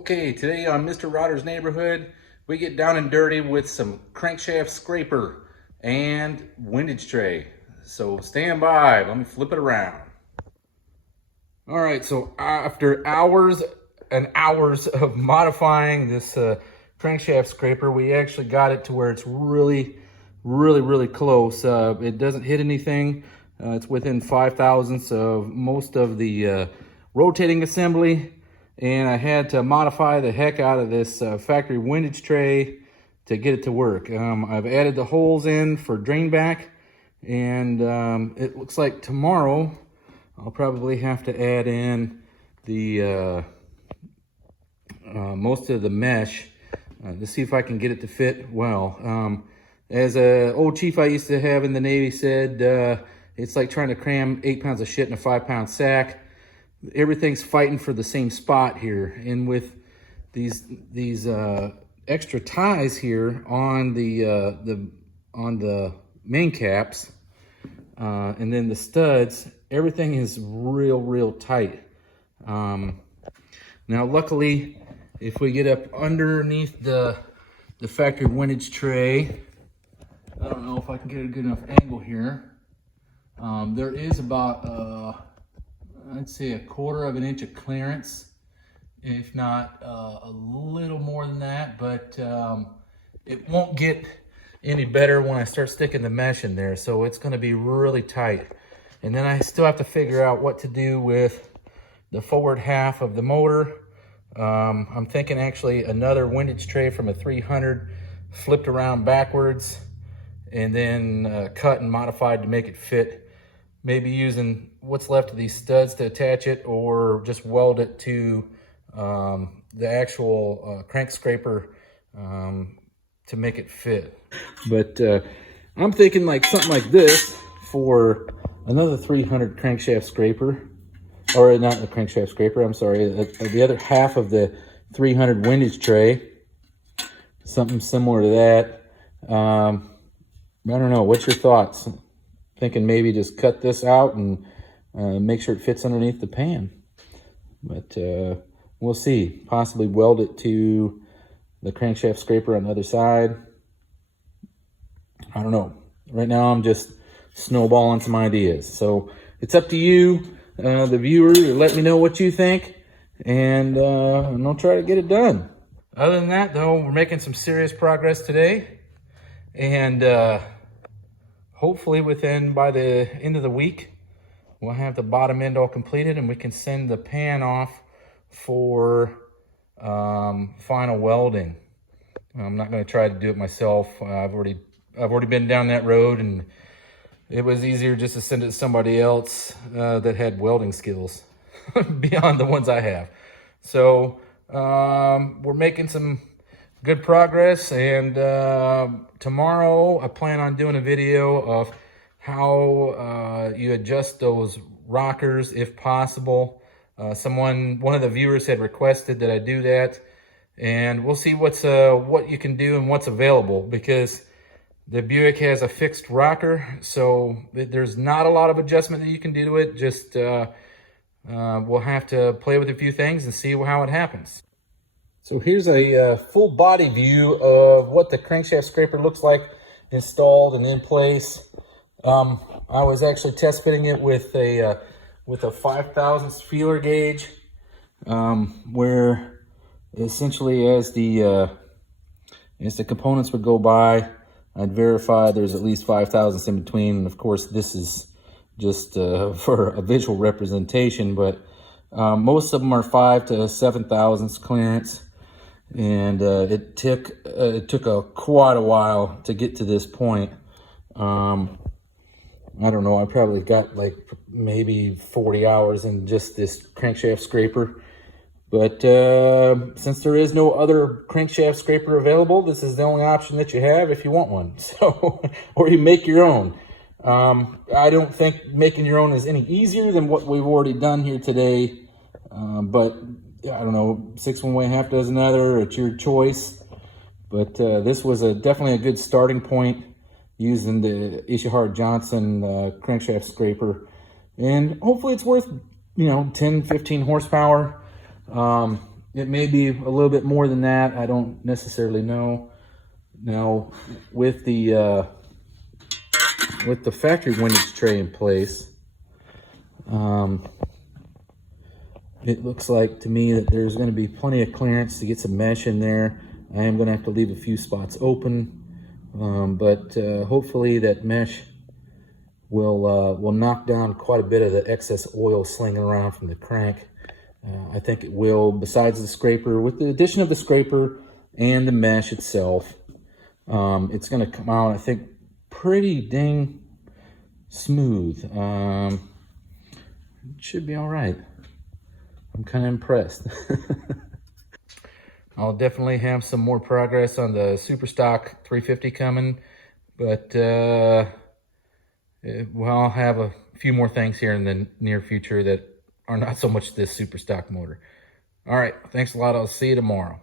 Okay, today on Mr. Rodder's Neighborhood, we get down and dirty with some crankshaft scraper and windage tray. So stand by, let me flip it around. All right, so after hours and hours of modifying this crankshaft scraper, we actually got it to where it's really close. It doesn't hit anything. It's within 5 thousandths of most of the rotating assembly. And I had to modify the heck out of this factory windage tray to get it to work. I've added the holes in for drain back, and it looks like tomorrow I'll probably have to add in the most of the mesh to see if I can get it to fit well. As an old chief I used to have in the Navy said, it's like trying to cram 8 pounds of shit in a 5-pound sack. Everything's fighting for the same spot here, and with these extra ties here on the main caps, and then the studs, everything is real tight. Now, luckily, if we get up underneath the factory windage tray, I don't know if I can get a good enough angle here. There is about I'd say 1/4 of an inch of clearance, if not a little more than that, but it won't get any better when I start sticking the mesh in there, so it's going to be really tight. And then I still have to figure out what to do with the forward half of the motor. I'm thinking actually another windage tray from a 300 flipped around backwards and then cut and modified to make it fit. Maybe using what's left of these studs to attach it, or just weld it to the actual crank scraper to make it fit. But I'm thinking like something like this for another 300 crankshaft scraper, or not the crankshaft scraper, I'm sorry, the other half of the 300 windage tray, something similar to that. I don't know, what's your thoughts? Thinking maybe just cut this out and make sure it fits underneath the pan. But we'll see. Possibly weld it to the crankshaft scraper on the other side. I don't know. Right now I'm just snowballing some ideas. So it's up to you, the viewer, to let me know what you think. And I'll try to get it done. Other than that, though, we're making some serious progress today. And hopefully by the end of the week, we'll have the bottom end all completed and we can send the pan off for final welding. I'm not going to try to do it myself. I've already been down that road, and it was easier just to send it to somebody else that had welding skills beyond the ones I have. So we're making some good progress, and tomorrow I plan on doing a video of how you adjust those rockers if possible. One of the viewers had requested that I do that, and we'll see what you can do and what's available, because the Buick has a fixed rocker, so there's not a lot of adjustment that you can do to it. Just we'll have to play with a few things and see how it happens. So here's a full body view of what the crankshaft scraper looks like installed and in place. I was actually test fitting it with a 5 thousandths feeler gauge, where essentially as the components would go by, I'd verify there's at least 5 thousandths in between. And of course, this is just for a visual representation, but most of them are 5 to 7 thousandths clearance. And it took quite a while to get to this point. I don't know, I probably got like maybe 40 hours in just this crankshaft scraper. But since there is no other crankshaft scraper available, this is the only option that you have if you want one. So, or you make your own. I don't think making your own is any easier than what we've already done here today. But I don't know, 6 one way, half dozen other, it's your choice. But this was definitely a good starting point using the Ishihara Johnson crankshaft scraper. And hopefully it's worth, 10, 15 horsepower. It may be a little bit more than that. I don't necessarily know. Now, with the factory windage tray in place, it looks like to me that there's going to be plenty of clearance to get some mesh in there. I am going to have to leave a few spots open, but hopefully that mesh will knock down quite a bit of the excess oil slinging around from the crank. I think it will, besides the scraper. With the addition of the scraper and the mesh itself, it's going to come out, I think, pretty dang smooth. It should be all right. I'm kind of impressed. I'll definitely have some more progress on the super stock 350 coming, but well, I'll have a few more things here in the near future that are not so much this super stock motor. All right, thanks a lot. I'll see you tomorrow.